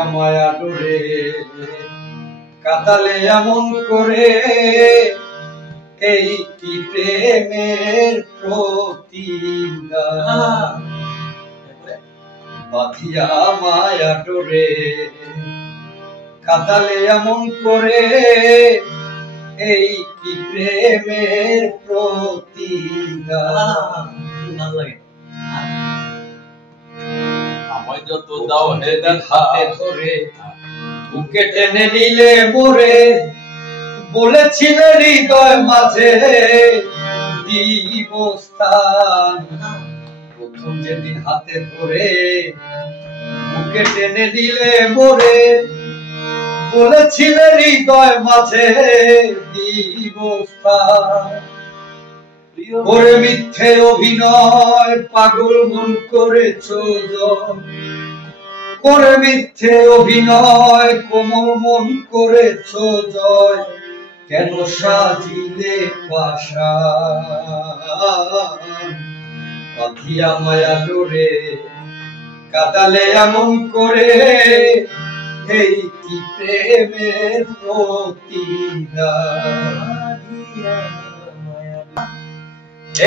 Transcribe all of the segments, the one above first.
বাঁধিয়া মায়া ডোরে কাঁদালে এমন করে, এই কি প্রেমের প্রতিদান। বাঁধিয়া মায়া ডোরে কাঁদালে এমন করে, এই কি প্রেমের প্রতিদান। ভালো লাগে। আমায় যত দাও হেদান হাতে ধরে বুকে টেনে নিলে মোরে, বলেছিলে হৃদয় মাঝে দিব স্থান। প্রথম যেদিন হাতে ধরে বুকে টেনে নিলে মোরে, বলেছিলে হৃদয় মাঝে দিব স্থান। ওরে মিথ্যে অভিনয় পাগল মন করেছো জয়, করে মিথ্যে অভিনয় কোমল মন করেছো জয়। কেন সাজিলে পাশান, বাঁধিয়া মায়া ডোরে কাঁদালে এমন করে, এই কি প্রেমের প্রতিদান।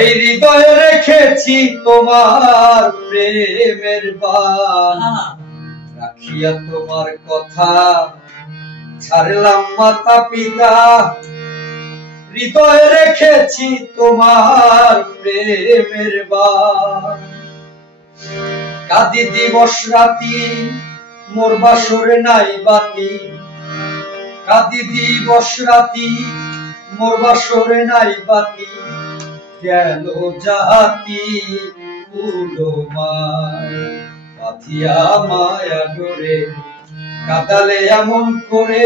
এই হৃদয়ে রেখেছি তোমার প্রেমের বান, রাখিয়া তোমার কথা ছাড়লাম মাতা পিতা। হৃদয়ে রেখেছি তোমার প্রেমের বান, কাঁদি দিবস রাতি মোর বাসরে নাই বাতি। কাঁদি দিবস রাতি মোর বাসরে নাই বাতি। গেল জাতি কুলমায়, বাঁধিয়া মায়া ডোরে কাঁদালে এমন করে,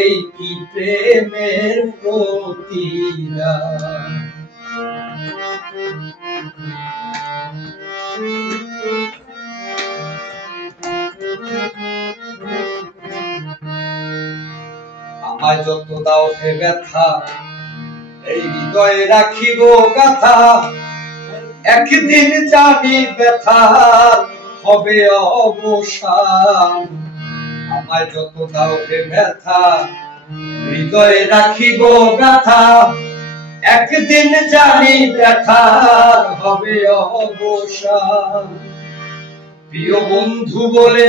এই কি প্রেমের প্রতিদান। আমায় যত দাও হে ব্যথা, এই হৃদয়ে রাখিব গাথা। একদিন জানি ব্যথা হবে অবসান। আমায় যত দাও হে ব্যথা, হৃদয়ে রাখিব গাথা। একদিন জানি ব্যথা হবে অবসান। প্রিয় বন্ধু বলে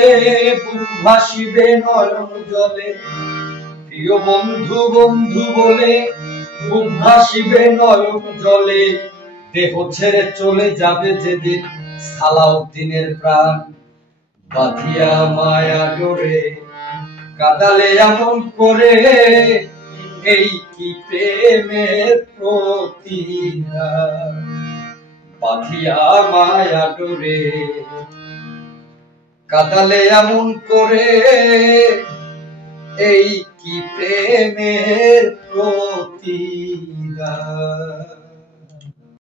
বুক ভাসিবে নয়ন জলে। প্রিয় বন্ধু বন্ধু বলে বুক ভাসিবে নয়ন জলে। দেহ ছেড়ে চলে যাবে যেদিন সালাউদ্দিনের প্রাণ। বাঁধিয়া মায়া ডোরে কাঁদালে এমন করে, এই কি প্রেমের প্রতিদান। বাঁধিয়া মায়া ডোরে কাঁদালে এমন করে, এই কি প্রেমের প্রতিদান।